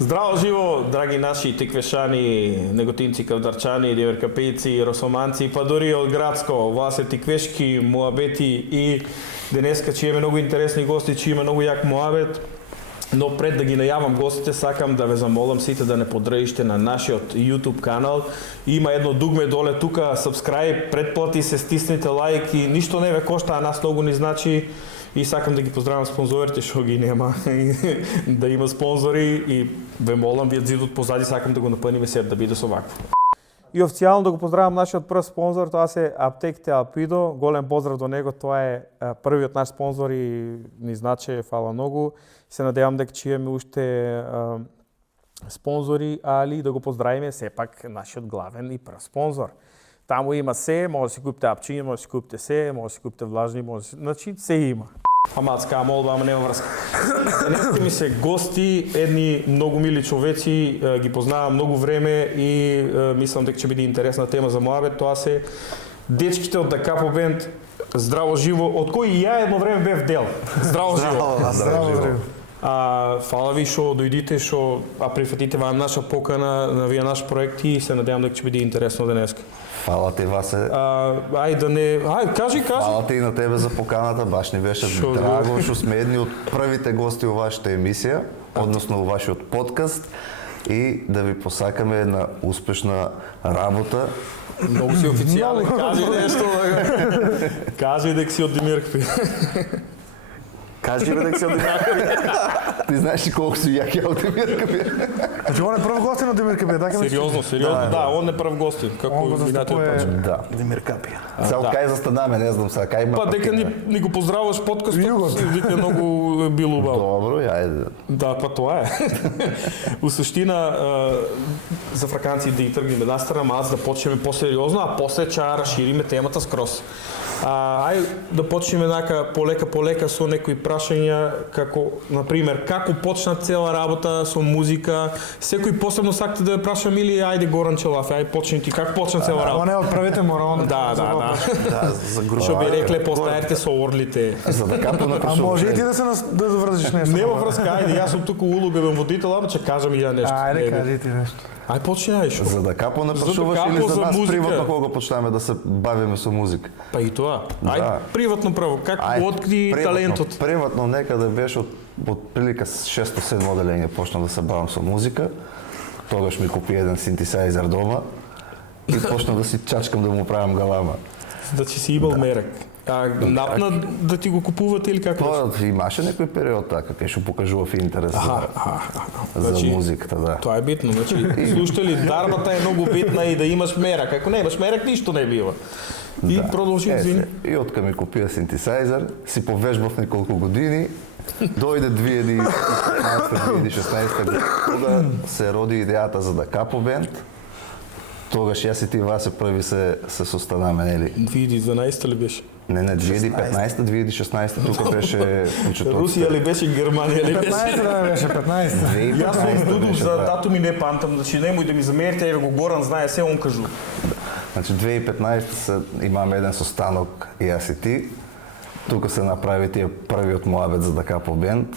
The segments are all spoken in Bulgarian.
Здраво живо, драги наши тиквешани, неготинци, кавдарчани, диверкапейци, росоманци, па дори од градско. Ова се тиквешки муабети и денеска че имаме многу интересни гости, че има многу јак муабет. Но пред да ги најавам гостите, сакам да ве замолам сите да не поддржите на нашиот YouTube канал. Има едно дугме доле тука, subscribe, предплати се, стиснете лайк и ништо не ве кошта, а нас многу ни значи. И сакам да ги поздравам спонзорите, што ги нема, да има спонзори и ве молам, вие зидот позади, сакам да го напълниме сет да биде со вакво. И официјално да го поздравам нашиот прв спонзор, тоа се Аптеките Алпидо. Голем поздрав до него, тоа е првиот наш спонзор и ни значи, фала многу. Се надевам дека ќе имаме уште спонзори, али да го поздравиме сепак нашиот главен и прв спонзор. Таму има се, може да си купите апчиња, може да си купите се, може да си купите влажни, може да... Значи, се има. Амацка молба, ама нема врска. Денеска ми се гости, едни многу мили човеци, ги познавам многу време и мислам дека ќе биде интересна тема за муабет. Тоа се дечките од Дакапо бенд Здраво живо, од кои и ја едно време бев дел. Здраво живо. Здраво живо. Фала ви што дојдите, што прифатите во наша покана на вие наш проект и се надевам дека ќе биде интересно денеска. Фала ти, Васе. Кажи. Фала ти и на тебе за поканата, баш ни беше драго што сме едни од првите гости во вашата емисија, односно во вашиот подкаст и да ви посакаме една успешна работа. Многу си официјален, кажи нешто. Кажи дека си од Димиркпи. Кажи бе дека си од Димиркпи. Ти знаеш ли колку си јак ја од Димиркпи? Значи, он е прв гостин од Димиркапија, така ми? Сериозно, да, он е прв гостин, како минатиот пат. Да. Димиркапија. Сега од кај застанаме, не знам сега, кај има... Па дека ни го поздравуваш подкастот, вика многу бил убав. Добро, јајде. Да, па тоа е. У суштина, за фраканци да ги тргнеме настрана, аз да почнеме посериозно, а после ќе расшириме темата скрос. Ај да почнеме полека со некои прашања, како, например, како почна цела работа со музика. Секој посебно сакате да ја прашам или ајде Горан Челаф, ајде почни ти, како почна цела работа? Он е од првите морално. Да. За група. Што би рекле постаерите со орлите. За да капу на А може и ти да заврзиш нешто? Нема врска, ајде, јас сум туку улугавен водител, ама ќе кажам и ја нешто. Ајде, кажи ти нешто. Ај почни што. За да капо напрашуваш или за нас приватно кога почнеме да се бавиме со музика? Па и тоа. Ај приватно право, како откри талентот? Приватно некаде беше од прилика 6-7 оделење почна да се бавам со музика. Тогаш ми купи еден синтесајзер дома и почна да си чачкам да му правам галама. Значи си имал мерак. Напна да ти го купувате или како? Тоа имаше некој период така, кај што покажував интерес за музиката, да. Тоа е битно, значи слушатели, дарбата е многу битна и да имаш мерак. Ако немаш мерак, ништо не бива. И продолжи, извини. И откако ми купија синтесајзер, си повежбав неколку години. Дојде 2015-2016 година, кога се роди идејата за Дакапо бенд. Тогаш јас и ти, Васе, први се состанаме, нели? 2012 ли беше? Не, 2015-2016 тука беше почетоките. Русија ли беше, Германија ли беше? 15 да беше, 15. Јас сум Дудов за датуми не памтам, значи немој да ми замерите, еве го Горан знае се, он кажу. Значи 2015 имаме еден состанок јас и ти. Тука се направи тие првиот муабет за Дакапо бенд.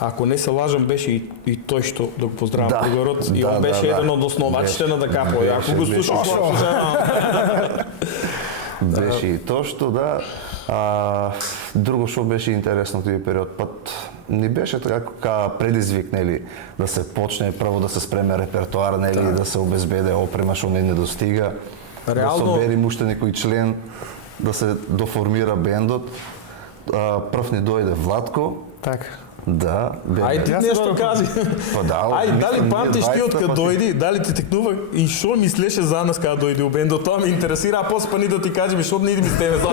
Ако не се лажам, беше и тој што да го поздравам Пригород и он беше еден од основачите на Дакапо. Ако го слушаш, беше и тоа што, да. Друго што беше интересно тој период, пат ни беше така предизвик, нели, да се почне прво да се спреме репертоар, нели, да се обезбеде опрема што не недостига. Да соберим уште некој член, да се доформира бендот. Прв ни дојде Владко. Така. Да, ајде ти нешто кажи. Па да, ајде, дали памтиш ти од кога дојди, дали ти текнува и што мислеше за нас кога дојди у бендот, тоа ме интересира, а после па ни да ти кажеме што не иди ми с тебе за.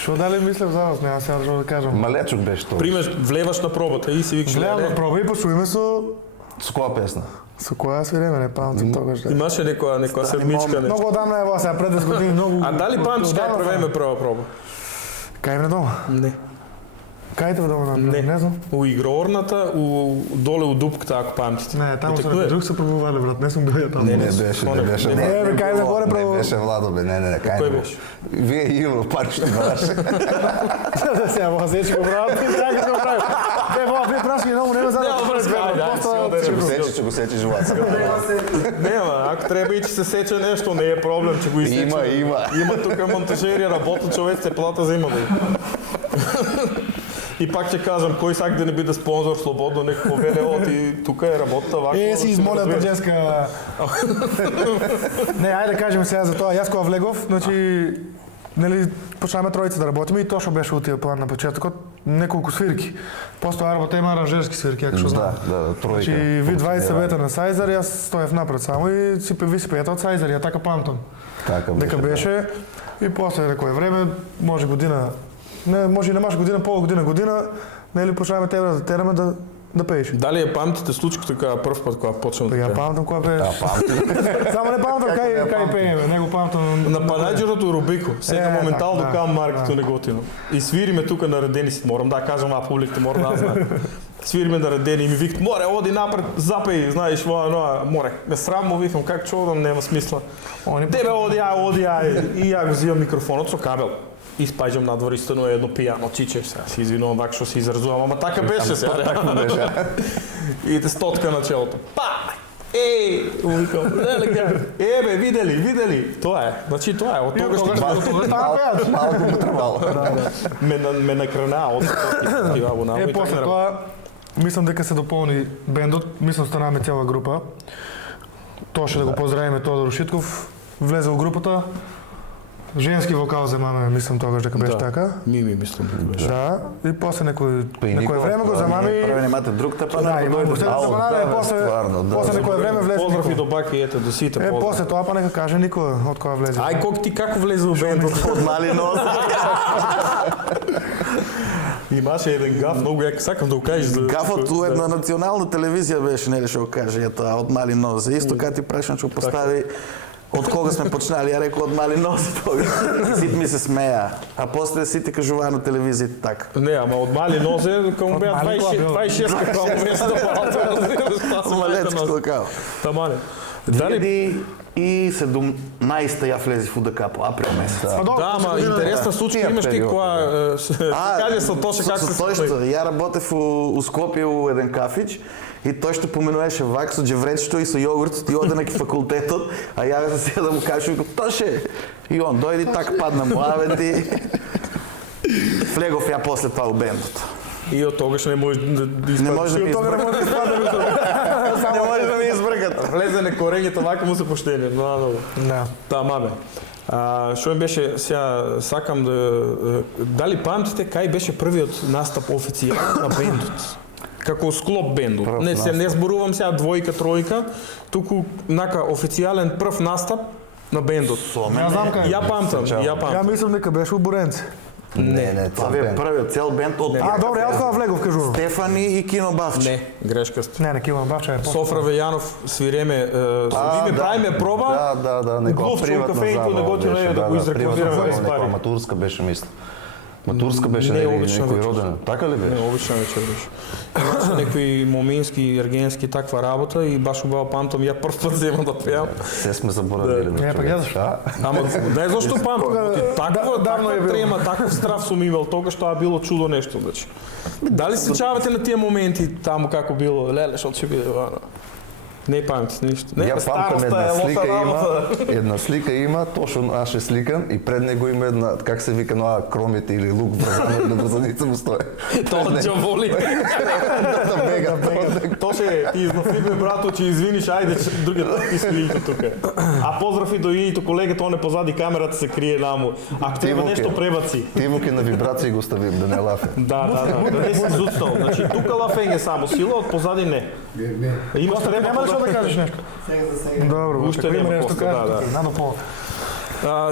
Што дали мислев за нас, нема сега да кажам. Малечок беше тоа. Пример, влеваш на пробата и си викаш. Влевам на проба и почнуваме со која песна? Со која свиреме, не памтам тогаш. Имаше некоја седмичка нешто. Многу одамна е сега пред 10 години, многу. А дали памтиш кај првеме прва проба? Кај ме дома? Не. Кај те дома? Не знам. У игроорната, доле у дупката, ако памтите. Не, таму се друг се пробувале, брат, не сум бил ја таму. Не беше. Не, бе, кај ме горе пробува. Не беше Владо, бе, не, кај Кој беше? Вие Ило, парчето бараше. Да, сега, мога сечи го прават, и така се го прави. Бе, вие прашки многу, нема за да Ќе го сечи живота. Нема, ако треба и че се сече нешто, не е проблем, че го изсече. Има. Има тука монтажери, работат човек, се плата за имало. И пак ќе кажам, кој сак да не биде спонзор слободно, нека повеле оти, тука е работа вако. Си измолят на Джеска. Не, ајде да кажеме сега за тоа. Јас кога влегов, значи нели почнаваме тројца да работиме и точно беше утија план на почетокот, неколку свирки. После работа има аранжерски свирки, ако што знам. Да, тројка. Значи ви 20 съвета на Сайзар, јас стоев напред само и ви си пејата од Сайзар, ја така памтам. Така Дека беше и после некое време, може година, не, може и немаш година, пола година, нели почнаваме тебе да тераме да пееш. Дали ја памтите случката кога прв пат кога почнав да Ја пеам? памтам кога пееш. памтам. Само не памтам кај пееме, него памтам. На панаџерото Рубико, сега моментално така, кам маркето неготино. И свириме тука наредени си, морам да кажам, публиката мора да знае. Свириме наредени и ми викат, море, оди напред, запеј, знаеш, море. Ме срам му викам, как чудам, нема смисла. Тебе оди ај. И ја го взимам микрофонот со кабел. И спаѓам надвор и станува едно пијано чиче, сега се извинувам вака што се изразувам, ама така беше сега. Така беше. И те стотка на челото. Па! Викам, бе, видели, тоа е. Значи тоа е, од тога што Малку му требало. ме накрана од тива абонама. После тоа, мислам дека се дополни бендот, мислам станаме цела група. Тоше да го поздравиме Тодор Ушитков, влезе во групата. Женски вокал земаме, мислам тогаш дека беше така. Мими мислам дека беше. Да, и после некој време го замами. Прво немате друг тапанар. Да, имам последната тапанар, после некој време влезе. Поздрав и до баки, ете, до сите поздрав. После тоа па нека каже никој од кога влезе. Ај, колку ти како влезе во бендот? Од мали нос. Имаше еден гаф, многу јак, сакам да го кажеш за... Гафот у една национална телевизија беше, нели што го каже, тоа, од мали нос. Исто кога ти прашам што постави од кога сме почнали, ја рекол од мали нос тога. Сите ми се смеа, а после сите кажуваа на телевизија така. Не, ама од мали нозе, кога му беа 26 како место. Малечко така. Тамане. Дали 2017 ја влезив у ДК по април месец. да, ама интересна случка имаш ти која каде со Тоше како се тој што ја работев у Скопје у еден кафич и тој што поменуваше вак со џевречето и со јогурт, ти оде на факултетот, а ја се седа да му кажу Тоше и он дојди така падна му авети. Влегов ја после тоа у бендот. И од тогаш не може да Не може да ми избркат. Не може да ми избркат. Влезене корењето вака му се поштени. Да. Тама бе. Што ми беше, сега сакам да... Дали памтите кај беше првиот настап официјален на бендот? Како склоп бендот. Не зборувам сега двојка, тројка, туку нака официјален прв настап на бендот. Ја знам кај. Ја памтам. Ја мислам дека беше у Буренци. Не, Това е првиот цел бенд од Добре, јас кога влегов кажувам. Стефани и Кино Бавче. Не, грешка сте. Не, Кино Бавче е после. Софра Вејанов свиреме, ми правиме проба. Да, некоја Глувче у приватна кафејко зала да готиме беше, да го изрекламираме овие пари. Матурска беше, мислам. Матурска беше Не, обична некој вечер. роден. Така ли беше? Не, обична вечер беше. Имаше некои момински, ергенски таква работа и баш убаво памтам, ја прв пат земам да пеам. Се сме заборавили. Не, па гледаш. Ама не зашто памтам, таква трема, таков страв сум имал, тогаш тоа било чудо нешто, значи. Дали се сеќавате на тие моменти таму како било, леле, што ќе биде вано? Не памтите ништо. Не, Ја памтам една слика има, точно наше сликан и пред него има една, как се вика ноа кромите или лук врзано на врзаница му стое. Тоа ќе воли. Да бега. Тоше, ти изнофибе брато, че извиниш, ајде, другиот ти си лилто тука. А поздрав и до иито колегата, он е позади камерата се крие наму. Ако треба нешто пребаци. Тивоке на вибрации го ставим, да не лафе. Да не си зуцнал. Значи, тука лафење само сила, од позади не. Имаш треба Нема што да кажеш нешто. Добро, Уште ако има нема нешто после, кажеш, надо по.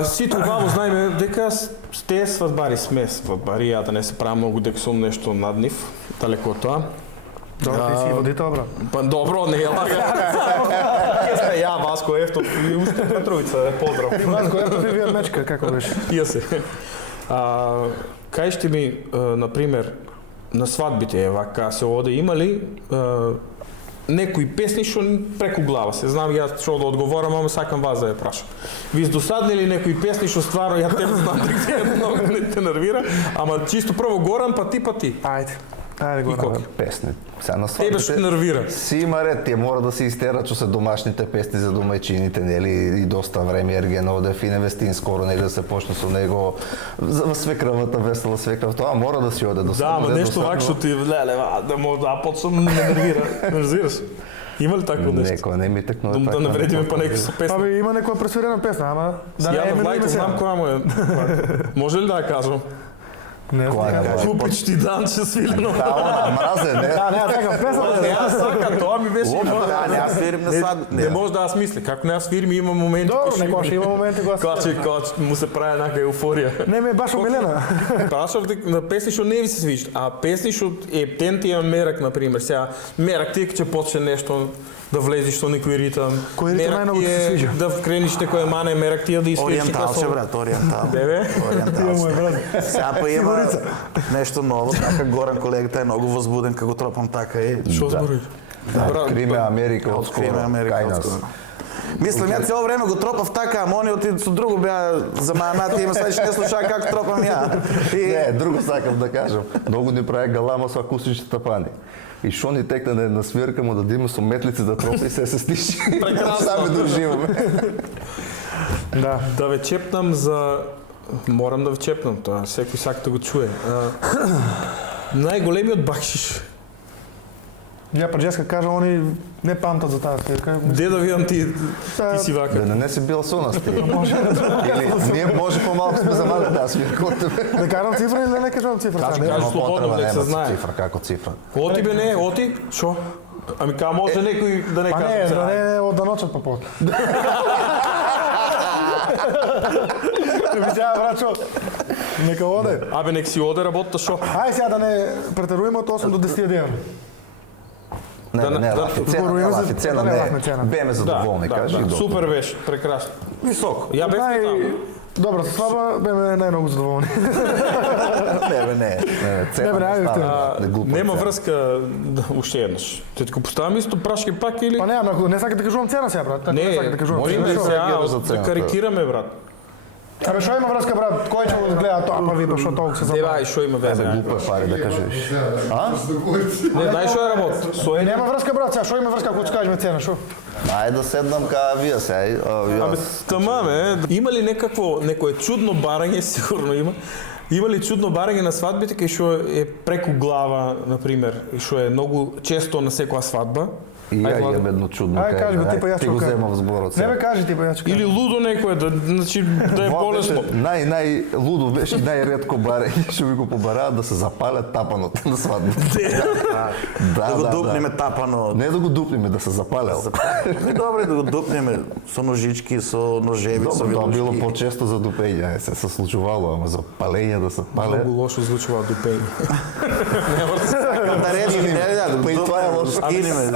Сите убаво знаеме дека сте свадбари, сме свадбари, ја да не се правам многу дека сум нешто над нив, далеко од тоа. Добро, ти си водител, бра. Па добро, не е лага. Јесте ја, Васко Ефтов и уште Петровица, поздрав. Васко Ефтов и Вијан Мечка, како беше? Ја се. Кај што ми, например, на свадбите, вака се оде, имали некои песни што преку глава се. Знам ја што да одговорам, ама сакам вас да ја прашам. Ви издосадни ли некои песни што стварно ја тебе знам дека многу не те нервира, ама чисто прво Горан, па ти. Ајде. Ајде го. И колки? Песни. Сега на Тебе што свадбите нервира. си има ред, тие мора да се истерат што се домашните песни за домајчините, нели, и доста време Ерген одев и невестин скоро, нели, да се почне со него, за свекравата, весела свекрав, тоа мора да си оде до Да, ама нешто вак што ти леле, да може да почнам да ме нервира. Не разбираш? Има ли такво нешто? Некој не ми текнува Да така. навредиме па некој со песна. Абе, има некоја пресвирена песна, ама да не Ја на именуваме Влајко сега. знам која му е. Може ли да ја кажам? Не, Која не, е? не. Купич ти данче свилено. Да, она, мразе, не? Да, не, така песна. Не, аз сака, тоа ми беше. Да, не, аз свирим на сватба. Не може да аз мисля, како не аз фирми има моменти Добро, некој ще има моменти кога се... кога му се прави някаква еуфорија. Не ми е баш омилена. Прашав на песни што не ви се свиѓаат, а песни што ептен ти е мерак, например, сега мерак ти ќе почне нешто да влезеш со некој ритам. Кој ритам мерак најмногу ти ти се е свиѓа? Да вкрениш некоја мане, мерак ти е да испееш Ориенталче, брат, ориентал. Бебе? Тие му е брат. Сега па има нещо ново, така Горан колегата е много възбуден, како тропам така и... Што збориш? Откриме Америка од Откриме скоро, Америка кај од нас. скоро. Мислам, ја цело време го тропав така, ама они оти со друго беа замајанати, има сега не слушаа како тропам ја. Не, друго сакам да кажам. Многу ни прави галама со акустични тапани. И шо ни текна на свирка му да диме со метлици да тропи и се стиши. Прекрасно. Саме да уживаме. Да. Да ве чепнам за... Морам да ве чепнам, тоа секој сака да го чуе. Најголемиот бакшиш. Ја преджеска кажа, они не памтат за таа свирка. Де да видам ти си Да вака. не си бил со нас ти. Или ние може помалку сме замали таа свирка од тебе. Да кажам цифра или да не кажам цифра? Кажи, Не, кажи. Нема слободно, потреба, нека се нема знае. цифра, како цифра. Оти бе не, оти? Шо? Ами ка може некој да не Па не, каже. да не од да ночат па пот. Ви сега брачо, нека оде. Абе нек си оде работа шо? Ај сега да не претеруваме од 8 до 10 дена. Не, Да, не, да, лафи цена, зборуваме не за- лафи цена, не не. лафна цена. Беме задоволни, кажи и Супер беше, прекрасно. Високо. Ја бев Нај... таму. Добро, со слаба беме најмногу задоволни. Не, бе, не. Цена Не, бе, ајде, става, не глупа Нема цена. врска уште еднаш. Те ти го поставам исто прашки пак или? Па не, ама не сакам да кажувам цена сега, брат. Не сакам да кажувам може цена. да Пример се реагира за сега, да цената. карикираме брат. Абе, шо има врска, брат? Кој ќе го гледа тоа, па ви па шо толку се Дева, забава? и шо има везе? Абе, глупо е пари да кажеш. А? Не, дај шо е работа. Со е Нема врска, брат, сега шо има врска ако ќе кажеме цена, шо? Ајде да седнам кај вие сега. Абе, тамаме, има ли некое чудно барање, сигурно има. Има ли чудно барање на свадбите кај што е преку глава, например, и што е многу често на секоја свадба? И ја имам едно чудно Ај, кажи го, ти па јас Ти ќе го го кажам. земав зборот Не сега. бе, кажи ти, па ја ќе Или лудо некое, значи да е Тоа беше полесно. најлудо беше и најретко барање што ми го побараат да се запалят тапанот на свадбата. Да го дупнеме тапано. Не да го дупнеме, да се запалел. Добре да го дупнеме со ножички, со ножеви, со Добро, тоа било вилушки. почесто за дупење, се случувало, ама за палење да се пале. Многу лошо звучува дупење. Нема да се Да речи, не, да го Па и тоа е лошо. скинеме.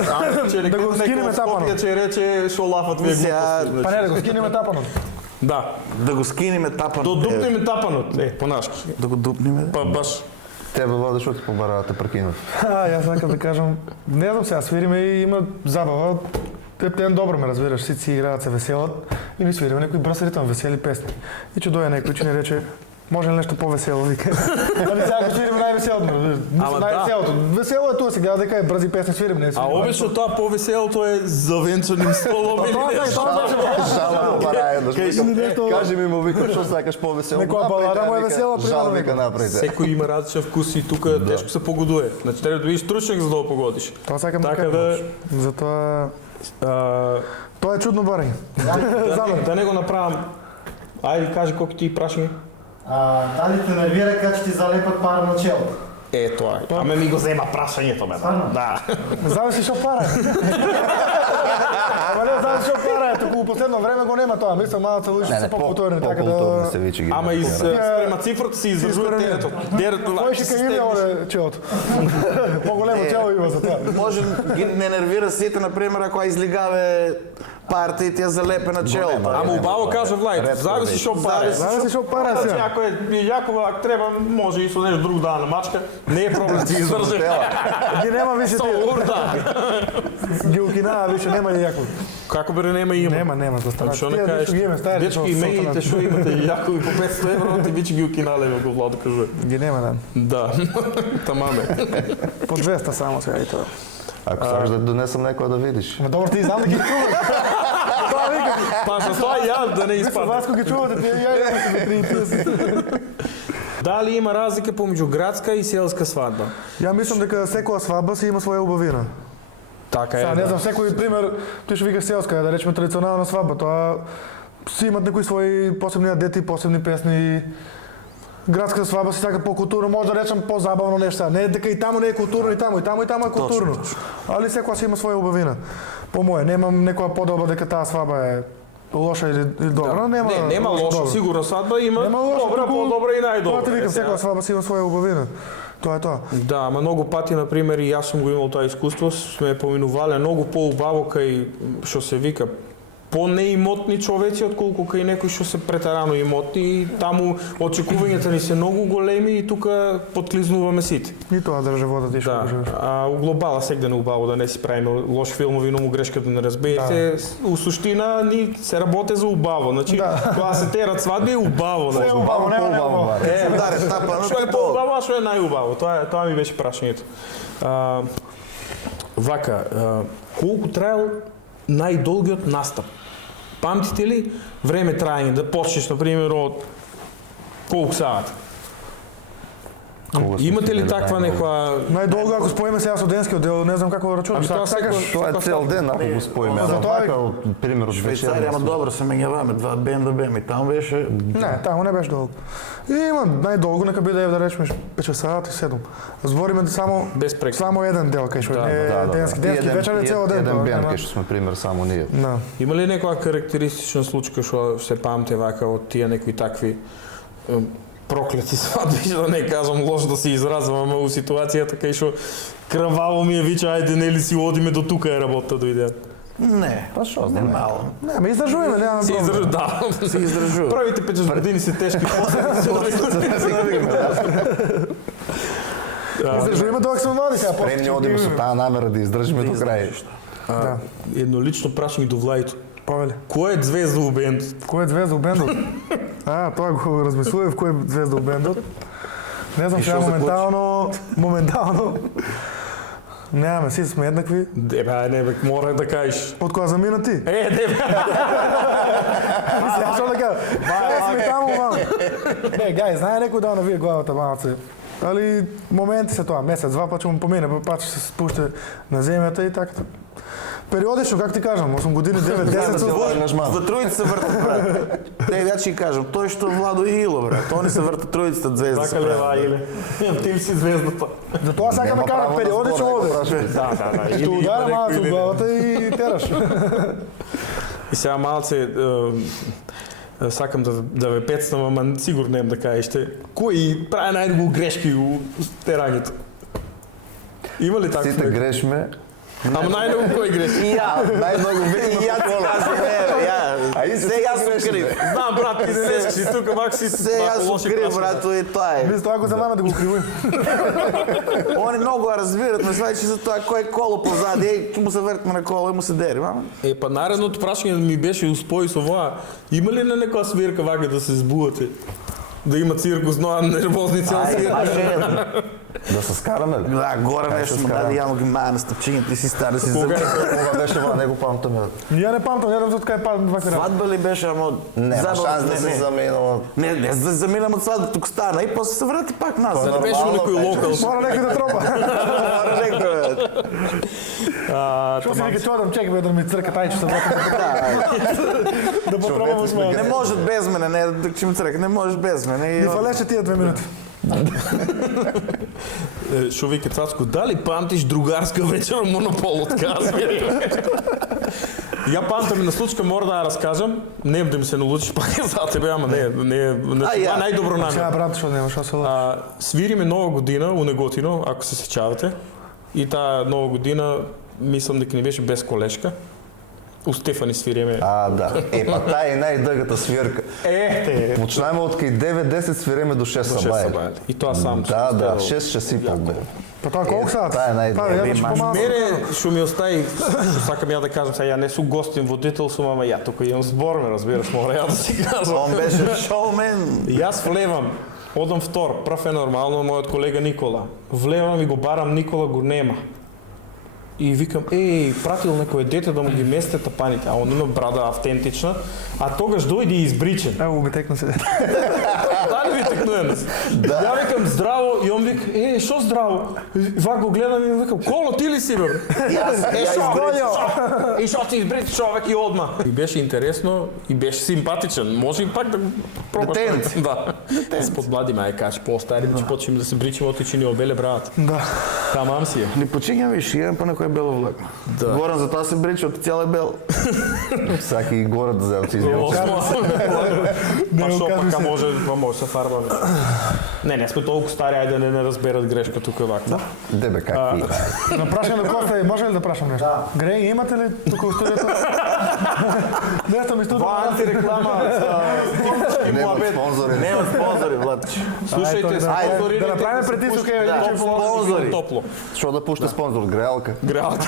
Да го скинеме тапанот. Че рече шо лафат вие Сега, глупости. Па не, да го скинеме тапанот. Да. да го скинеме тапано. До дупнеме тапанот, понашки. Да го дупнеме. Па баш. Тебе Владе што ти побараат те прекинат? Јас сакам да кажам, не знам сега, свириме и има забава. Ептен добро ме разбираш, сите си играат, се веселат и ни свириме некои брз ритам, весели песни. И че дојде некој, че ни рече, може ли нешто повесело, вика. Ами сега го свириме највеселото, разбираш. Ама да. Највеселото. Весело е тоа се гледа дека е брзи песни свириме, не А свириме. обично тоа повеселото е за венчаним столом или Тоа нешто. Жала побараа еднаш. Кажи ми нешто. Кажи ми му вика што сакаш повесело. Некоја балада му е весела, Жал примерно, вика некој. направите. Секој има различен вкус и тука тешко се погодува. Значи треба да бидеш стручен за да го погодиш. Тоа сакам да Така кажам. да, Затоа а, тоа е чудно барање. да не го направам. Ајде кажи колку ти прашање. Дали те нервира kad će ti zalepati par na čelo? Е тоа е. Аме ми го зема прашањето бе. Да. Зависи што пара. Ама не зависи што пара, туку у последно време го нема тоа. Мислам малку луѓе Не, се не, покултурни, така по-културни да... се веќе ги. Ама и спрема цифрата се изразува Искоренет. дерето. Кој ще кај Илија оре челото? Поголемо чело има за тоа. Може ги не нервира сите, например, ако излигаве парта и тя залепе на челото. Ама убаво кажа Влајд, зависи што паре. Зависи што пара Значи, сега. ако е јакова, ако треба, може и со нешто друго да намачка. Не е проблем да ги издржи. Ги нема више Со тие. урда. Ги укинаа више, нема ли јако. Како бе нема има? нема за стара. Што не кажеш? Дечки и меѓите што имате јакови по 500 евро, ти биче ги укинале го Владо кажува. Ги нема, Да. Тамаме. по 200 само сега и тоа. Ако сакаш да донесам некоја да видиш. Ма добро, ти знам да ги чуваш. Тоа викам. Па за тоа ја да не испадне. Васко ги чувате, ти ја 3:30. Дали има разлика помеѓу градска и селска свадба? Ја мислам дека секоја свадба си има своја убавина. Така Сега е. не знам, секој пример, ти што викаш селска, да речеме традиционална свадба, тоа си имат некои своји посебни адети, посебни песни. Градска свадба си така по-културно, може да речем по-забавно нешто. Не е дека и таму не е културно, и таму е културно. Али секоја си има своја убавина. По моје, немам некоја подоба дека таа свадба е лоша или добра, нема. Не, нема лошо, добро. сигурно свадба има Нема лошо, добра, туку- подобра и Тоа најдобра. ти викам, секоја свадба си има своја убавина. Тоа е тоа. Да, ама многу пати, на пример, и јас сум го имал тоа искуство, сме поминувале многу поубаво кај, што се вика, по-неимотни човеци, отколку кај некои што се претарано имотни, и таму очекувањата ни се многу големи и тука подклизнуваме сите. И тоа држи вода ти што Да, кажеш. а у глобала секде не убаво да не си правиме лоши филмови, но му грешка да не разбиете. У суштина ни се работе за убаво, значи кога се терат свадби е убаво, значи. убаво, нема по-убаво, убаво. Даре, тапа, Што е поубаво, а што е најубаво? Тоа ми беше прашањето. Вака, колку траел најдолгиот настап? Памтите ли време траење да почнеш на пример од колку сати? Имате ли таква некоја Најдолго ако споиме сега студентскиот дел, не знам како да рачунаш. Ами тоа Сакаш Тоа е цел ден, ако го споиме. За Ама тоа вака, од пример од Швейцарија, ама добро се меѓаваме, два бенда бем и таму беше... Не, таму не беше долго. И има најдолго нека биде да речеме 5 сати 7. Збориме само без прекин? само еден дел кај што Да, е денски вечер е цел ден. Еден тоа бен, нема. кај што сме пример само ние. Да. Има ли некоја карактеристична случка што се памте вака од тие некои такви проклети свадби, да не кажам лошо да се изразвам, ама у ситуацијата кај што крававо ми е вича, ајде нели си одиме до тука е работа дојде. Не, Па што не знам. мало. Не, ме издржуваме, нема Се проблем. издржу, да. Се издржува. Првите 5 години се тешки, после Издржуваме док сме млади сега. после Спремни ќе одиме со отидеме. таа намера да издржиме до крај. Да. едно лично прашање до Влајто. Повели. Кој е звезда у бендот? Кој е звезда у бендот? Тоа го размислував кој е звезда у бендот. Не знам И сега што се моментално немаме, сите сме еднакви. Дебе, не бе, мора да кажеш. Од која замина ти? Дебе. Сега што да кажам? Сме таму, мам. Не, гај, знае некој да навие главата малце. Али моменти се тоа, месец, два па ќе му помине, па ќе се спуште на земјата и така. Периодично, как ти кажам, 8 години, 9, 10 сум. ангажман. За тројци се вртат, брат. Те ја ќе кажам, тој што Владо и Ило, брат. Они се вртат тројцата звезда. Така ли е, или? Ти ли си звездата? Затоа сакам да кажам, периодично оде. Да. Ти удара малце у главата и тераш. И сега малце сакам да ве пецнам, ама сигурно нем да кажете. Кој прави најдобро грешки у терањето? Има ли такво? Сите грешме. Ама најдобро кој греши? И ја, Најмногу и ја ти кажам, ја. А и Се јас сум крив. Знам, брат, ти се си тука, вак си Се јас сум крив, брат, и тоа е. Мислам, ако знаме да го кривуем. Они многу ја разбират, ме сваќа за тоа кој е коло позади, ќе му се вртме на коло и му се дери, мама. Па наредното прашање ми беше успои со ова. Има ли на некоја свирка вака да се збувате? Да има циркус, но нервозни цел свирка? Да се скараме ли? Да, горе нешто му даде, јамо ги мајаме стъпчињата и си стара си Кога за... Ова беше ова, не го памтаме. Ја не памтам, ја од кај падам два крак. Свадба ли беше, ама... Нема шанс да се заменува. Не, да заминам од свадба, тук стана и после се врати пак назад. Да беше у некој локал. Мора некој да тропа. Мора некој, бе. Што си вика чодам, чекай бе да ми црка тајче што да попробам сме. Не може без мене, не да ќе ми црка, не може без мене. Ни фалеше тие 2 минути. Шо вика Цацко, дали памтиш другарска вечер на Монопол од Казмир? Ја памтам на случка, мора да ја раскажам. Не да ми се налучиш пак за тебе, ама не ја. најдобро Сега намер. брат што нема, што се лаže. Свириме Нова година у Неготино, ако се сеќавате. И таа Нова година, мислам дека ни беше без колешка. У Стефани свиреме. Да. Па таа е најдгата свирка. Те. Почнеме од кај 9-10 свиреме до 6 сабајле. И тоа сам. Да, 6 и пол бе. Па тоа колку саат? Таа е најдобра. Мене што ми остави, што сакам ја да кажам, сега ја не сум гостин водител, сум, ама ја тука имам збор, ме разбираш, мора ја да си кажам. Он беше шоумен. Јас влевам, одам втор, прв е нормално, мојот колега Никола. Влевам и го барам, Никола го нема. И викам, пратил некој дете да му ги месте тапаните, а он има брада автентична, а тогаш дојде избричен. Ево, ми текна се. Дали ви текнуем? Ја викам здраво и он вика, шо здраво? Вак го гледам и викам, Коло, ти ли си бе? И шо ти избрит човек и одма. И беше интересно и беше симпатичен. Може и пак да го пробаш. Детенец. Да. Спод млади мај кажеш, по-стари да почнем да се бричиме отичи ни обеле брат. Да. Тамам си е. Ни почињам виш, еден па некој бело влак. Да. Говорам за тоа се брича, од цел е бел. Саки и горе да земе Па шо пака може се фарбаме. Не сме толку стари, ајде не разберат грешка тука вака. Дебе, какви? На прашање на Коста, може ли да прашам нешто? Греј, имате ли тука у студиото? Нешто ми студиото. Ва антиреклама за Немат спонзори. Нема спонзори, Владче. Слушајте, спонзори. Да направиме притисок, спонзори. Топло. Што да пуште спонзор, греалка? Греалка.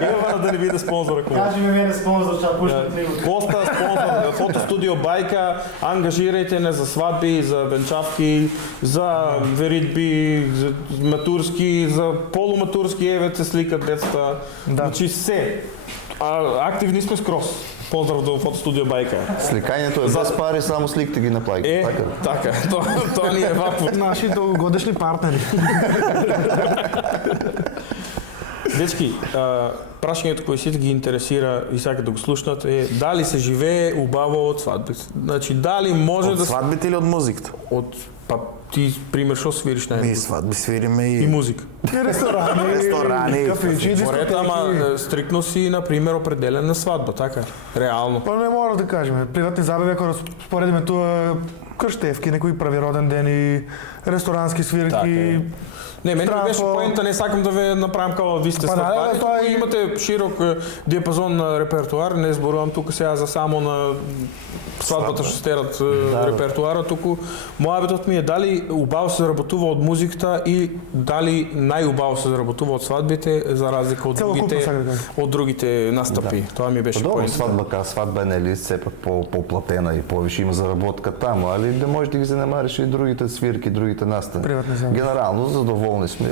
Евана да не биде спонзор ако. Кажи ми мене спонзор, ќе пуштат него. Коста спонзор, фотостудио Бајка, ангажирајте не за свадби, за венчавки, за веридби, за матурски, за полуматурски, еве се сликат децата. Значи се. Активни сме скрос. Поздрав до фотостудио Бајка. Сликањето е без пари, само сликите ги наплаќа. Така. Тоа ни е вакво. Наши долгогодишни партнери. Дечки, прашањето кој сите ги интересира и сака да го слушнат е дали се живее убаво од свадбите. Значи дали може Од да свадбите или од музиката? па ти пример што свириш на Ми свадби свириме и и музика. И ресторани, кафичи, Поред, ама дискотеки. стриктно си на пример определен на свадба, така? Реално. Па не мора да кажеме. Приватни забави, ако споредиме тоа крштевки, некои прави роден ден и ресторански свирки. Така е. Не, мене ми беше поента, не сакам да ве направам као ви сте свадбари, тоа е- имате широк диапазон на репертуар, не зборувам тука сега за само на свадбата што стерат репертуара, туку мојабетот ми е дали убаво се заработува од музиката и дали најубаво се заработува од свадбите за разлика од Целокупно, другите сакам да кажам. од другите настапи. Тоа ми беше Добро, поента. свадба е нели сепак по-платена и повише има заработка таму, али да можеш да ги занемариш и другите свирки, другите настани. Приватни забави. Генерално задоволни сме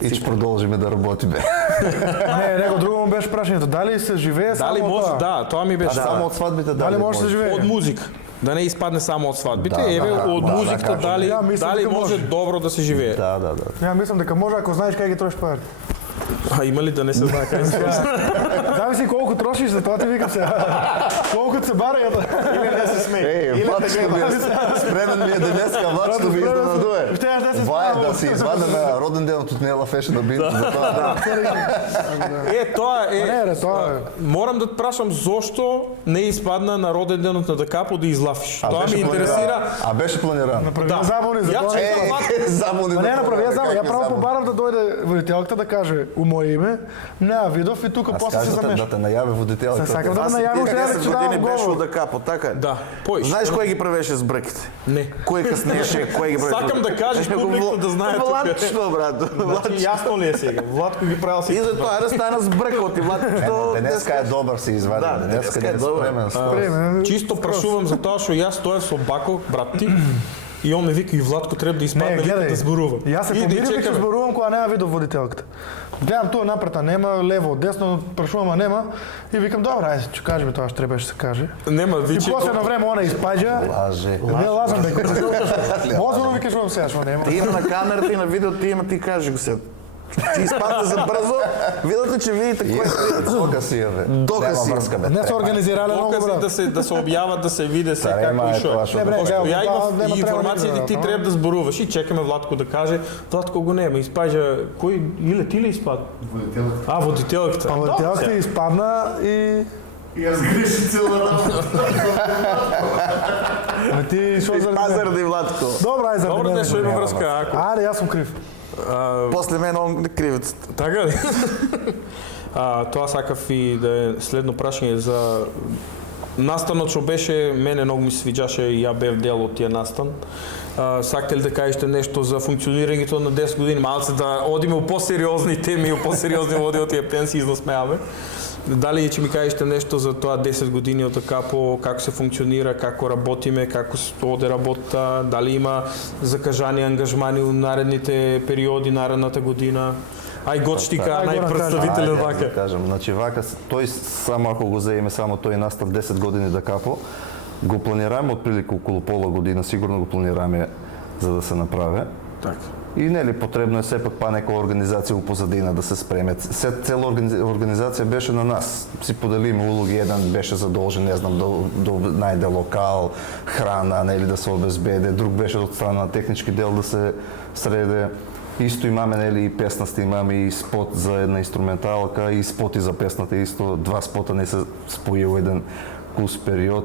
и ќе продолжиме да работиме. Не, него друго му беше прашањето. Дали се живее Дали само може, тоа? да, тоа ми беше. Само од свадбите Дали може да се живее? Од музика. Да не испадне само од свадбите, Да, еве да, од да, музиката да, дали Ја мислам дали дека може може. добро да се живее. Да. Ја мислам дека може ако знаеш кај ги трошиш пари. А има ли да не се знае кај се? Зависи колку трошиш, за тоа ти викам се. Колку се бараат. Или не се смеј. Влачко ми е спремен ми е денеска, Влачко ми изненадуе. Ще јас да се Ва е справам. да се изваде на роден ден од Нела Фешн да биде за тоа. Тоа Не, тоа е. Морам да те прашам зошто не испадна на роден денот на Дакапо да излафиш. Тоа ме интересира. А беше планирано. Направија забуни за Ја тоа. чекам Забуни. Па не направија забуни. Ја право побарав да дојде водителката да каже у моје име. Не, видов и тука Аз после се кажа замеш. да те најави водителката. Се сакам да Аз ме најавам уште 10 ќе години давам беше говор. од Дакапо, така е? Да, поиш. Знаеш кој ги правеше збрките? Не. Кој каснеше, кој ги правеше? Сакам да кажеш публиката да знае тука. Влачно, брат. Значи јасно ли е сега? Владко ги правил И си. за тоа да стана збркот и Влад, што Денеска е добар се извади. Да, Денеска денеска е е добар. спремен. Време. Чисто прашувам за тоа што јас стоев со Бако, брат ти, и он ме вика и Владко треба да Не, испадне гледај. да зборува. Јас се Иди, помирив дека чекаме. зборувам кога нема видов водителката. Гледам тоа напрета нема, лево, десно, прашувам, а нема. И викам, добра, ајде, ќе кажи ми тоа што требаше да се каже. Нема И вичи. после на време она испаѓа. Лаже. Не лазам дека. Озборно ви кажувам сега што нема. Ти има на камерата и на видеото, ти има, ти кажи го се. Ти испадна за брзо, видите, че видите кој е. Дока си е, бе. Дока си е. Нема врска, бе. Не се организирале многу Докази брат. да се објават, да се виде се Царема како е и што. тоа што Не, бре, Пошто ја нема имав и треба информацијата, да ти видам, треба да зборуваш и чекаме Владко да каже, Владко го нема, испаѓа кој или ти ли испад? А, водителката. Па водителката испадна и И ја сгреши цела работа. ме ти шо за Пазарди Владко. Добра, ај за Добро мене. те што има врска, ако. Ајде, јас сум крив. После мене он кривецата. Така ли? Тоа сакав и да е следно прашање за настанот што беше, мене многу ми свиѓаше и ја бев дел од тие настан. Сакате ли да кажете нешто за функционирањето на 10 години, малце да одиме у посериозни теми, у посериозни води од тие пенсии да смеаме. Дали ќе ми кажете нешто за тоа 10 години од КАПО, како се функционира, како работиме, како се оде работа, дали има закажани ангажмани у наредните периоди, наредната година? Ај Гочтика, најпредставителен вака. Да кажам, значи вака тој само ако го земеме само тој настав 10 години да КАПО, го планираме отприлика околу пола година, сигурно го планираме за да се направи. Така. И нели потребно е сепак па некоја организација у позадина да се спреме. Цела организација беше на нас. Си поделиме улоги, еден беше задолжен, не знам, да најде локал, храна, нели да се обезбеде, друг беше од страна на технички дел да се среде. Исто имаме нели и песната, имаме и спот за една инструменталка и споти за песната исто, два спота не се споил еден кус период.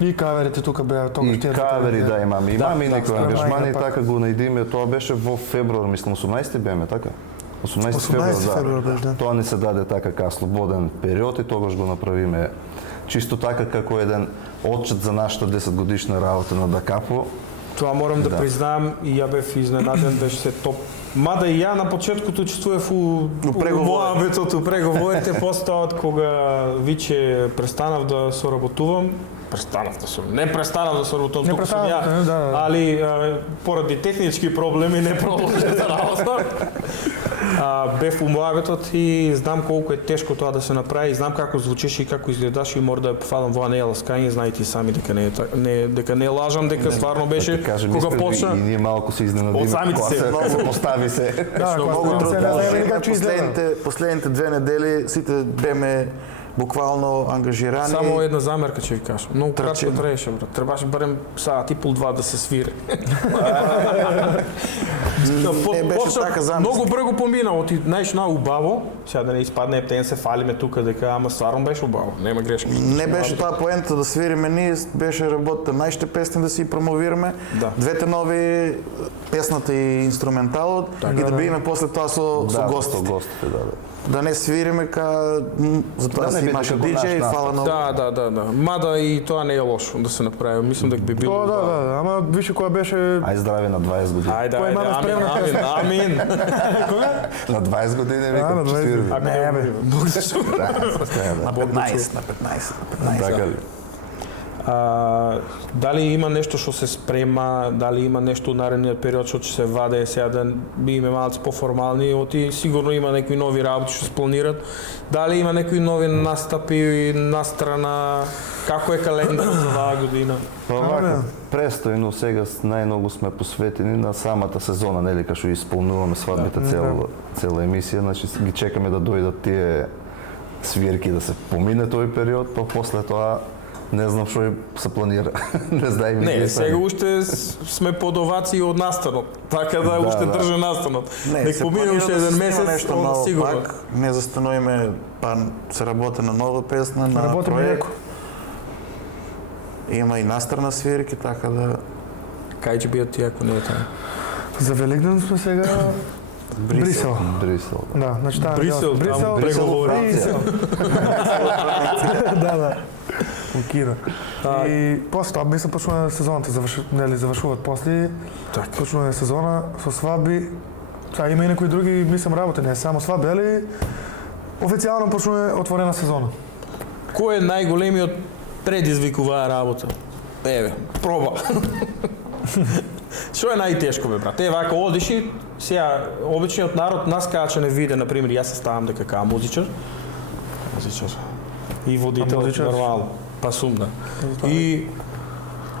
И каверите тука беа тоа И кавери да имаме. Имаме и некои ангажмани, пак. така го најдиме. Тоа беше во февруар, мислам 18 беме, така? 18 февруар, беше, да. Тоа ни се даде така ка слободен период и тогаш го направиме чисто така како еден отчет за нашата 10 годишна работа на ДКАПО. Тоа морам да Да. признаам и ја бев изненаден, беше се топ. Мада и ја на почеткот учествував у моабетот, у преговорите, после од кога виче престанав да соработувам, не престанав да соработувам, Не туку сум ја, престанавте, да. али поради технички проблеми не продолжи да работам. Бев у моабетот и знам колку е тешко тоа да се направи, и знам како звучеше и како изгледаше и мора да ја пофалам во не е ласкање, знаете и сами дека дека не лажам, дека стварно беше кога почна. И ние малку се изненадиме. Од самите кога се. постави се. Да, Што кога многу се не трудно. знаеме како ќе изгледа. Последните 2 недели сите беме буквално ангажирани. Само една замерка ќе ви кажам. Многу кратко Трчим. траеше, брат. Требаше барем саат и пол 2 да се свири. Не беше така замисла. Многу брзо помина, оти знаеш на убаво. Сега да не испадне ептен се фалиме тука дека ама стварно беше убаво. Нема грешка. Не беше тоа поента да свириме ние, беше работа нашите песни да си промовираме, Да. двете нови, песната и инструменталот, и да бидеме после тоа со гостите. Со гостите, да. Да не свириме за тоа Да да не си биде имаше како диџеј, наш фала на Да. Мада и тоа не е лошо да се направи. Мислам дека би било. Тоа да, ама више која беше Ај здраве на 20 години. Ајде, Кој имаме спремна амин. На 20 години на викам 20 четири. години. Не, бе. на 15, на 15. Така ли? Дали има нешто што се спрема, дали има нешто наредниот период што ќе се ваде сега да биме малку поформални, оти сигурно има некои нови работи што се планират. Дали има некои нови настапи настрана, како е календарот за оваа година? Па вака, престојно сега најмногу сме посветени на самата сезона, нели, кај што исполнуваме свадбите цела емисија, значи ги чекаме да дојдат тие свирки да се помине тој период, па после тоа не знам што се планира. Не знаеме. Не, сега уште сме подоваци од настанот, така да уште држа настанот. Нек помине уште еден месец, ново сигурно. пак, не застануваме, па се работи на нова песна, на Работиме проект. леко. Има и настрана свирки, така да Кај ќе бидат тие ако не е тоа? За Великден сме сега Брисел. Брисел. Да, значи таа Брисел, таму преговори. Брисел. Да. Кира. И после тоа мислам почнува сезоната, завршуваат после. Така. Почнува сезона со свадби. Сега има и некои други, мислам, работи, не само свадби, али официјално почнува отворена сезона. Кој е најголемиот предизвик оваа работа? Еве, проба. Што е најтешко, бе, брат? Вака одиш и сега обичниот народ нас кажа че не виде, например, јас се ставам дека кај музичар. И водител музичар? нормално. Па сум, да. И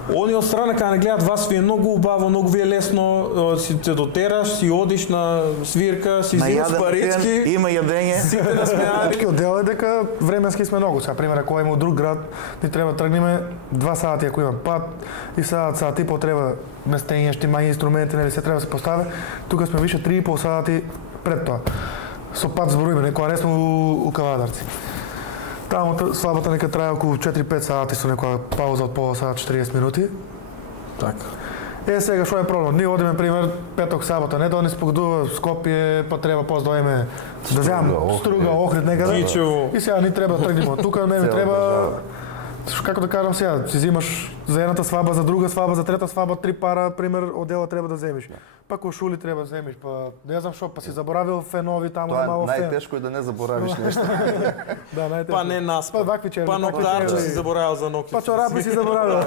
они од страна кога не гледат вас ви е многу убаво, многу ви е лесно, си те дотераш, си одиш на свирка, си взимаш парички, има јадење. сите насмеани. Точкиот дел е дека временски сме многу. Сега, пример, ако има друг град, ни треба тргнеме 2 сати ако има пат и саат и пол треба местење, што има инструменти, нели се треба да се постави. Тука сме више 3,5 сати пред тоа. Со пат зборуеме, некоја ресмо у Кавадарци. Таму свадбата нека трае околу 4-5 сати со некоја пауза од пола сат 40 минути. Така. сега што е проблем? Ние одиме пример петок сабота, не да ни спогодува Скопје, па треба после да одиме да земам Струга, Охрид некаде. Кичево. И сега ни треба да тргнеме од тука, не ми Цела треба држава. како да кажам сега, си взимаш за едната свадба, за друга свадба, за трета свадба 3 пара, пример, одела треба да земиш. Па кошули треба да земиш, па не знам што, па си заборавил фенови таму Тоа мало е фен. најтешко е да не заборавиш нешто. Да, најтешко. Па не нас. Па вакви черни. Па ноктарче си заборавил за ногти. Па чорапи си заборавил.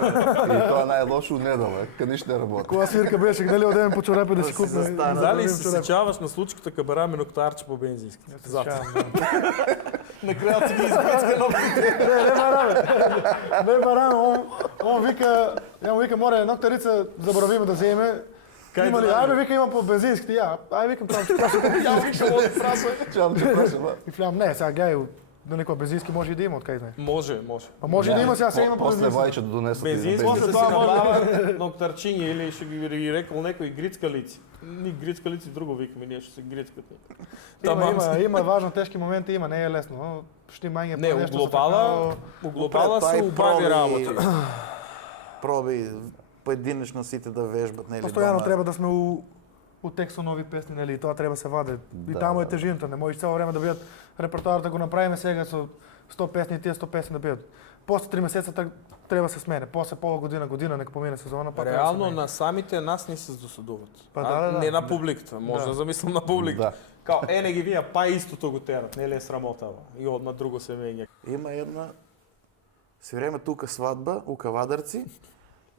И тоа најлошо недела, кај ништо не работи. Кога свирка беше, дали одеме по чорапи да си купне. Дали се сечаваш на случката кога бараме ноктарче по бензинската? Зад. Накрая ти ги изгрецка ногтите. Не бараме, он вика, ја му вика, море, ноктарица заборавиме да земеме. Кај Има ли? да Ајде, вика, има по бензинските, ја. Ајде, викам, там ќе прашам. Ја викам од фраса. Чам ти прашам, И флям, не, сега гледај, да некој бензински може и да има, од кај знае. Може. А може и да има, сега се има по После бензински. вајчето донесат Бензински После се тоа си може- набава ноктарчиња или што ги рекол некој грицкалици. Ни грицкалици, друго викаме ние што се грицката. Има важно тешки моменти, има, не е лесно. Шти мање Не, по у нешто глобала Тоа се и убави работи. Проби поединечно сите да вежбат, нели? Постојано дома. треба да сме у текст со нови песни, нели, и тоа треба се ваде. И таму е тежината, не можеш цело време да бидат репертоар да го направиме сега со 100 песни и тие 100 песни да бидат. После 3 месеца треба се смене, после пола година нека помине сезона, па треба да се Реално смене. на самите нас ни се досадуват. Па А, да. не на публиката, може да замислам на публиката. Да. Као, не ги вија, па истото го терат, не ли е срамота, и одна друго се мења. Има една свиреме тука свадба у Кавадарци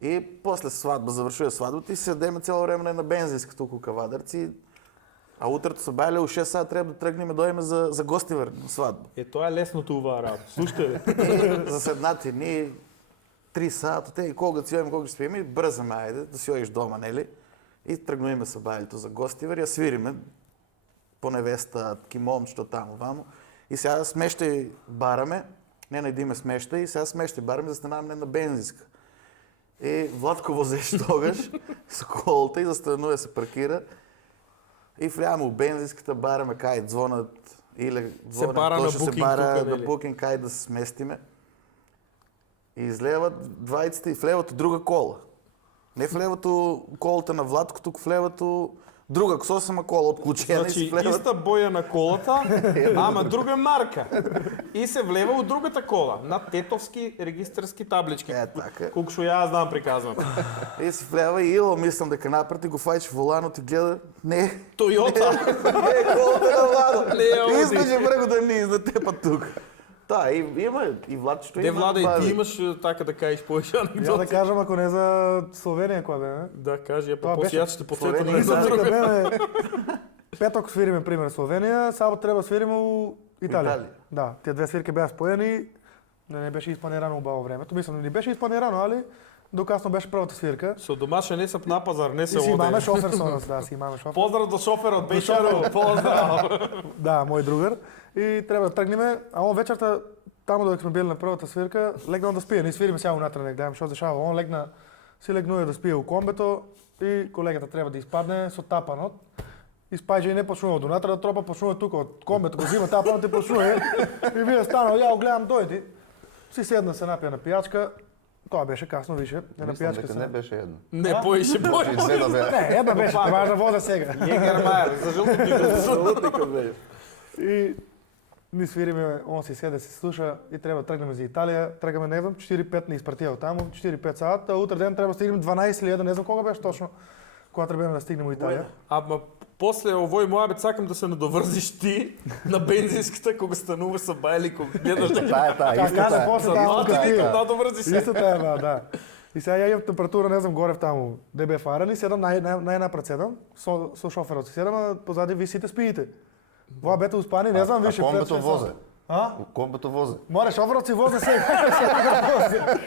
и после свадба завршува свадбата и седеме цело време на бензинска тука у Кавадарци. А утрето се бајле у 6 саат треба да тргнеме дојме за гостивар на свадба. Тоа е лесното уваа работа. Слушате ли? Заседнати ни 3 сата, те и кога си кога ще спиеме, брзаме, ајде, да си одиш дома, нели? И тргнуваме се бајлето за гостивар, ја свириме по невеста, ки момчето таму, вамо. И сега смеште бараме, не најдиме смеште, и сега смеште бараме за станаме на бензинска. И Владко возеше тогаш со колата и застанува се паркира. И влияме у бензинската, бараме кај звонат, или звонат, бара на точно се букинг бара тука, на нели? букинг, кај да се сместиме. И излеват двајците и в левото друга кола. Не в левото колата на Владко, тук в левото друга косома кола, отклучена и Значи, се влеват. иста боја на колата, ама друга марка. И се влева од другата кола, на тетовски регистарски таблички. Е, така. Колку што ја знам приказвам. И се влева и Ило, мислам дека напред и го фајче воланот и гледа. Не, Тойота. не е колата на Владо. Не е Ауди. Излеже брего да ни изнатепа тук. Та, и има и Владчето Де има. Влада, и бави. ти имаш така да кажеш повеќе Ја да анекдоти. кажам, ако не за Словенија која бе, Да, кажи, Тоа па после беше јас ще посветам Словенија на и за Дека друга. беме петок свириме пример Словенија, сабот треба свириме у Италија. Италија. Да, тие две свирки беа споени, не беше испланирано убаво времето. Мислам, не беше испланирано, али докасно беше првата свирка. Со домашен не сап на пазар, не се И си имаме оде. шофер со нас, да, си имаме шофер. Поздрав до шоферот, Бечаро, поздрав. Да, мој другар. И треба да тргнеме, а он вечерта таму додека сме били на првата свирка, легнал да спие. Ние свириме сега унатре, не гледам што се дешава. Он легна, си легнува да спие у комбето и колегата треба да испадне со тапанот. Испаѓа и не почнува од унатре да тропа, почнува тука од комбето, го зима тапанот и почнува. И вие станал, ја го гледам дојди. Си седна се напија на пијачка. Тоа беше касно више, на Мислам пијачка дека се. не беше едно. Не, поише, И поише. две да беа. Не, една беше, треба да воза сега. Јегермајер, за жълтотникот. И ни свириме, он си седе, се слуша и треба да тргнеме за Италија. Тргаме, не знам, 4-5 ни испратија од таму, 4-5 саат, а утре ден треба да стигнем 12 или 1, не знам кога беше точно, кога требаме да стигнеме у Италија. Ама после овој мојабет сакам да се надоврзиш ти на бензинската кога стануваш са бајли, кога гледаш дека Таа е таа, исто Каде таа. после за таму, ноти кај- викам надоврзи се. Исто таа, да. И сега ја имам температура, не знам, горе таму, де бе фарен и седам најнапред седам, со шоферот си седам, а позади ви сите спиите. Воа бете успани, не знам А више. комбето 5-6 возе. А? Комбето возе. Море, шоферот си возе сега.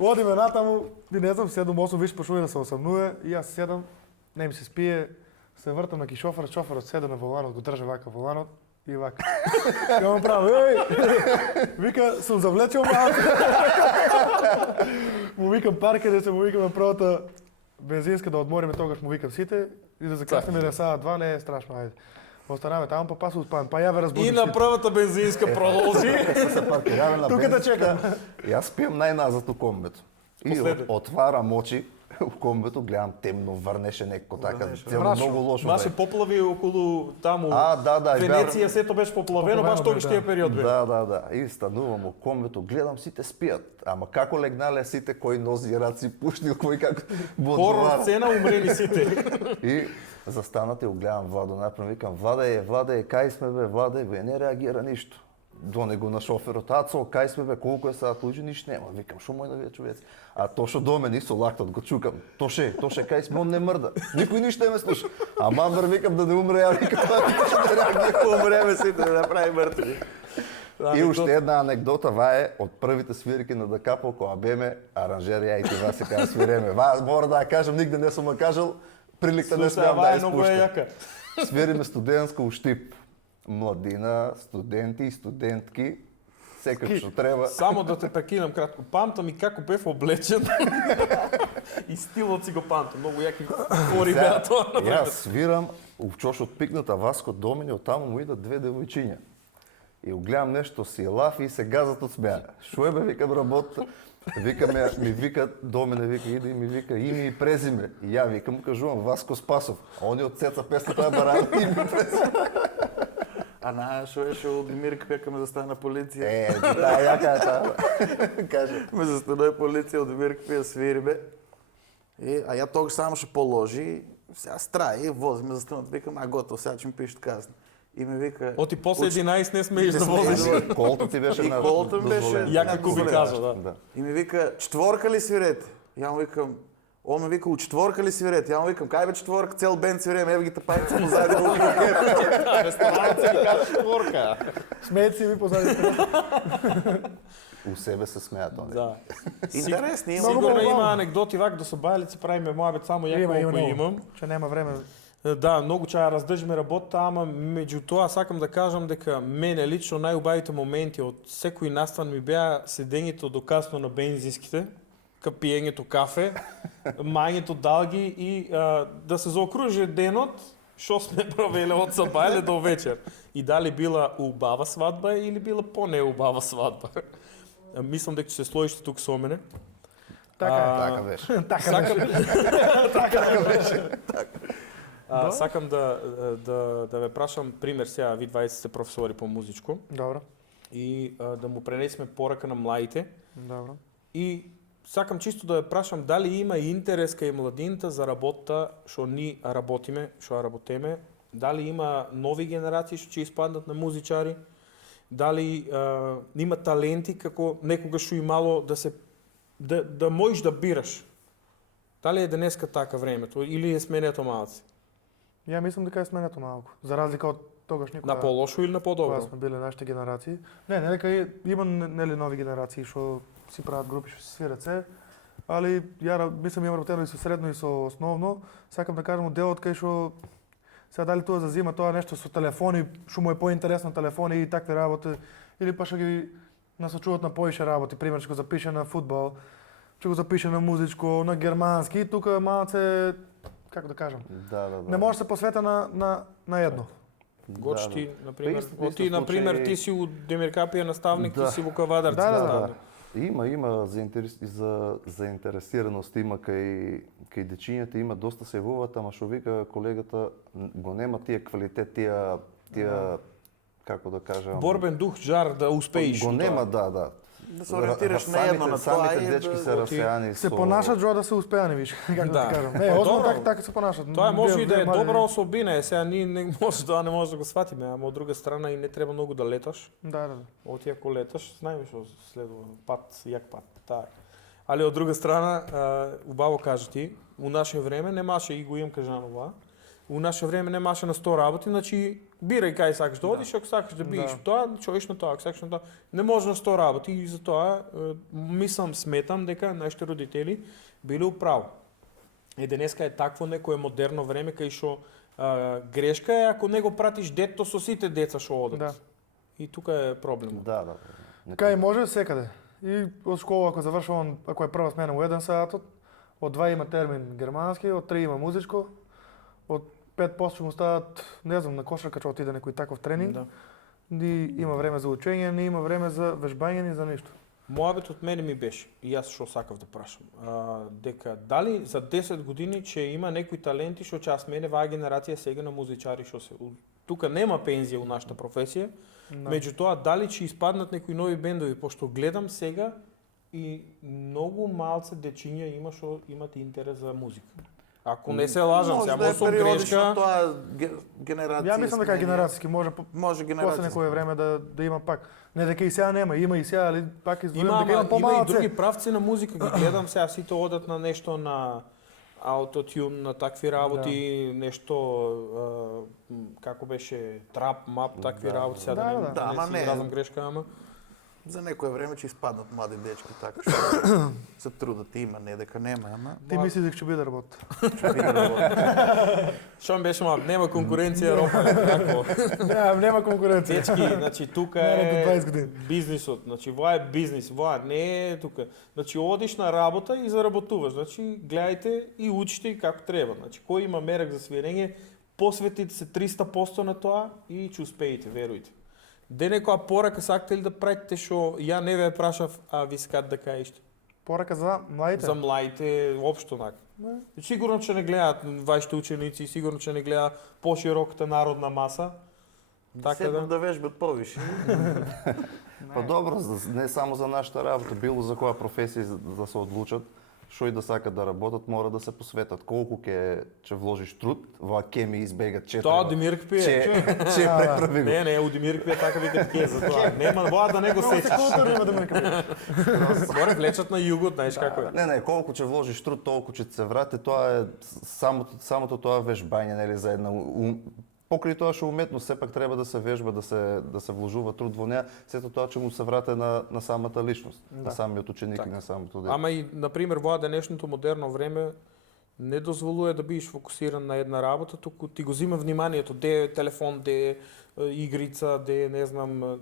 Одиме натаму, и не знам, 7-8 виш почнува да се осамнува и јас седам, не ми се спие, се вртам на ки шоферот седа на воланот, го држа вака воланот и вака. Ја му прави, вика, сум завлечел малко. Му викам паркере се, му викам на првата бензинска да одмориме тогаш, му викам сите и да закаснеме на саат 2, не е страшно, ајде. Останаме таму, па пасу успан, па ја ве разбудиш. И на првата бензинска продолжи. Се паркираме на Тука да бензинска. чекам. Јас спием најназад у комбето. И Последен. отварам очи у комбето гледам темно, врнеше некој така, Врнеше. цело Мрачно. многу лошо. Имаше бе. поплави околу таму. Да, и Венеција сето беше поплавено, баш Поплавено тогаш бе, тие период бе. Да. И станувам у комбето, гледам сите спијат. Ама како легнале сите, кој нози раци пушнил, кој како Хорор сцена, умрени сите. И застанате, го гледам Владо напред, викам, Владе, кај сме бе, Владе, не реагира ништо. До него на шоферот, Ацо, кај сме бе, колку е саат луѓе, ништо нема. Викам, шо мој на вие човеци? А Тошо до мене, со лактот го чукам. Тоше, кај сме, он не мрда. Никој ништо не ме слуша. А мамбар, викам, да не умре, ја викам, да не реагира. Умреме сите да направи мртви. И уште една анекдота, ва е од првите свирки на Дакапо, кога беме аранжер, ја и ти ва се каја свиреме. Ва мора да ја кажам, нигде не сум ја кажал, приликта не смеам да ја многу е испуштам. јака. Свириме студентско у Штип. Младина, студенти и студентки, секој што треба. Само да те прекинам кратко. Памтам и како бев облечен. И стилот си го памтам. Многу јаки фори беа тоа на времето. Јас свирам, у чошот пикната Васко до мене, оттаму му идат две девојчиња. И го гледам нешто си лафи и се газат од смеа. Шо е бе, викам работа. Викаме, ми вика до мене, вика иде и ми вика име и презиме. И ја викам, кажувам Васко Спасов. А они од сеца песната бараат име и презиме. А знаеш што беше од Мирка како ме застана полиција? Таа јака е таа. Каже. Ме застанува полиција од Мирка пија свири бе. А ја тогаш само ще положи, сега страи, вози ме застанува, викам, готово, сега ќе ми пишат казна. И ме вика... Оти после 11 не смееш да Не смееш возиш. да Колото ти беше И на колото ми беше- дозволено. Јако би кажа, да. И ми вика, четворка ли свирете? Ја му викам, он ме вика, у четворка ли свирете? Ја му викам, кај бе четворка, цел бенд свиреме, ево ги тапајте само заедно. Ресторанци ми кажа четворка. Смеете си ви позади. У себе се смеат они. Да. Интересни има. Сигурно Много има бавно. анекдоти вак да се бајалици правиме моабет само ја колку много. имам. Че нема време. Да, многу ќе ја раздржиме работа, ама меѓутоа сакам да кажам дека мене лично најубавите моменти од секој настан ми беа седењето до касно на бензинските, пиењето кафе, мањето далги и да се заокружи денот, што сме провеле од сабајле до вечер. И дали била убава свадба или била по-неубава свадба. Мислам дека ќе се сложите тук со мене. Така беше. Сакам да ве прашам пример сега, ви 20 сте професори по музичко Добро. и да му пренесеме порака на младите Добро. и сакам чисто да ве прашам дали има интерес кај младинта за работа што ни работиме, што работеме, дали има нови генерации што ќе испаднат на музичари, дали има таленти како некогаш што имало да можеш да бираш. Дали е денеска така времето или е сменето малци? Ја мислам дека е сменето малку. За разлика од тогаш никога. На по-лошо или на Кога по-добро? сме биле нашите генерации. Не, дека има нели нови генерации што си прават групи што се свират се, али мислам имам работено и со средно и со основно. Сакам да кажам делот кај што сега дали тоа за зима тоа нешто со телефони, што му е поинтересно телефони и такви работи, или па што ги насочуваат на поише работи, пример што го запише на фудбал, што го запише на музичко, на германски, тука малце како да кажам. Да. Не може да се посвета на едно. Гоч ти, например, Па ти, например, ти си у Демиркапија наставник, ти си во Кавадарци Да. наставник. Има заинтересираност, има кај дечињата, има доста се јавуваат, ама што вика колегата, го нема тие квалитет, тие како да кажам, Борбен дух, жар да успееш. го у нема, тоа. да. Да се ориентираш на едно, на тоа самите и дечки да се расејани Се понашат жо да се успеани виш, како Да. да ти кажам. Па Не, озбилно добро. така се понашат. Тоа може и да е Вие, добра особина, сега ние не може да го сватиме, ама од друга страна и не треба многу да леташ. Да. Оти ако леташ, знаеме што следува пат, јак пат, таа е. Али од друга страна, убаво кажа ти, у наше време немаше и го имам кажано у наше време немаше на 100 работи, значи бирај кај сакаш да одиш, ако сакаш да биеш тоа, чоиш на тоа, ако сакаш на тоа. Не може на 100 работи и затоа сметам дека нашите родители биле управо. Денеска е такво некое модерно време кај што грешка е ако не го пратиш детето со сите деца што одат. Да. И тука е проблемот. Да. Кај може секаде. И од школа ако завршувам, ако е прва смена у 1 сатот, од 2 има термин германски, од 3 има музичко, од 5 после му стават, не знам, на кошарка ќе отиде некој таков тренинг. Да. Ни има време за учење, не има време за вежбање ни за ништо. Мојабет од мене ми беше, и јас што сакав да прашам, дека дали за 10 години ќе има некои таленти што ќе смене ваа генерација сега на музичари што се тука нема пензија у нашата професија, меѓутоа дали ќе испаднат некои нови бендови, пошто гледам сега и многу малце дечиња има што имат интерес за музика. Ако не се лажам, сега Може да е сум периодично грешка. тоа генерација. Ја мислам дека е генерацијски, може Може после генерација. некое време да има пак. Не дека и сега нема, има и сега, али пак издвојам дека има Има и помалце. други правци на музика, ги гледам сега сите одат на нешто на аутотюн, на такви работи, нешто како беше трап, мап, такви работи, сега Да, да да. не Ама си не. изразам грешка, ама За некое време ќе испаднат млади дечки така што се трудат, има, не дека нема, ама Ти мислиш дека ќе биде работа. ќе биде работа. што ми беше мап, нема конкуренција, ропа, како. Нема конкуренција. Дечки, значи тука Наредни 20 е години. бизнисот, значи ова е бизнис, ова не е тука. Значи одиш на работа и заработуваш, значи гледајте и учите и како треба. Значи кој има мерак за свирење, посветите се 300% на тоа и ќе успеете, верујте. Де некоја порака сакате ли да правите што ја не ве прашав, а ви сакат да кажете? Порака за младите. За младите, општо така. Сигурно ќе не гледаат вашите ученици, сигурно ќе не гледа пошироката народна маса. Така Седнат да вежбат повише. Па добро, не само за нашата работа, било за која професија да се одлучат, што и да сакат да работат, мора да се посветат. Колку ќе вложиш труд, ва ќе ми избегат че Тоа Демирк пие. че преправи го. Не, у Демирк пие така викат ке за тоа. Нема воа да не го сечиш. Култура има да ме капи. Море влечат на југот, знаеш како е. Не, колку ќе вложиш труд, толку ќе ти се врати. Тоа е самото тоа вежбање, нели, за една покрај тоа што уметност сепак треба да се вежба, да се вложува труд во неа, сето тоа ќе му се врате на самата личност, на самиот ученик и на самото дете. Ама и, например, во денешното модерно време не дозволува да бидеш фокусиран на една работа, туку ти го зима вниманието, де е телефон, де е игрица, де е, не знам,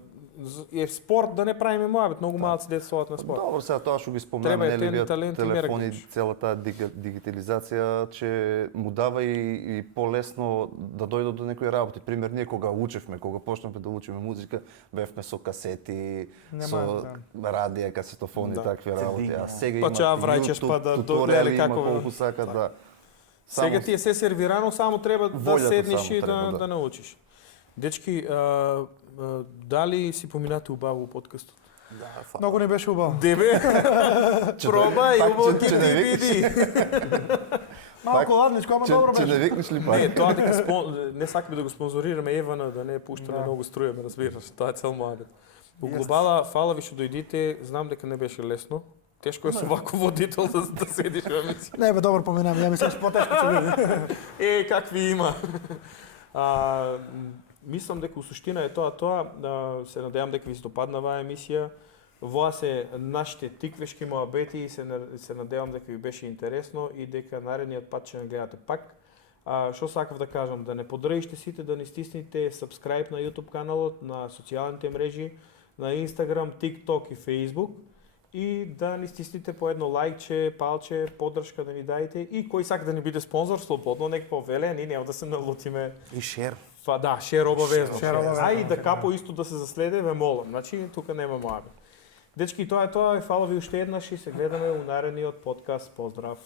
е спорт, да не правиме моабет, многу малци деца одат на спорт. Добро, сега тоа што ги Треба спомнеме, е нели, тен талент и телефони, мерак. целата дигитализација, че му дава и полесно да дојдат до некои работи. Пример, ние кога учевме, кога почнавме да учиме музика, бевме со касети, со радија, касетофони, такви работи. А сега Па има чаа враќаш, па да догледа како има колку сака да. Сега ти е се сервирано, само треба да Волјата седнеш само и треба, да научиш. Дечки, дали си поминате убаво подкастот? Да, Многу не беше убаво. Дебе, пробај, пак убаво ќе ќе не ти викнеш. види. Малку ладничко, ама добро Че не беше. викнеш ли пак? Не, тоа дека не сакаме да го спонзорираме Евана, да не пуштаме Да. многу струја, ме разбираш, тоа е цел мојабет. Во глобала, фала ви што дојдите, знам дека не беше лесно. Тешко е со вако водител да седиш во емисија. Не бе, добро поминам, ја мислам што потешко ќе биде. Какви има. Мислам дека у суштина е тоа, се надевам дека ви се допадна оваа емисија. Воа се нашите тиквешки моабети и се надевам дека ви беше интересно и дека наредниот пат ќе не гледате пак. Што сакав да кажам, да не подржите сите, да не стиснете subscribe на YouTube каналот, на социјалните мрежи, на Instagram, TikTok и Facebook и да ни стисните по едно лајкче, палче, поддршка да ни дајте и кој сака да ни биде спонзор, слободно нека повеле, ние нема да се налутиме. И шер. Па да, шер обавезно. Шер обавезно. А и да капо исто да се заследе, ве молам. Значи тука нема моабе. Дечки, тоа е тоа и фала ви уште еднаш и се гледаме у наредниот подкаст. Поздрав!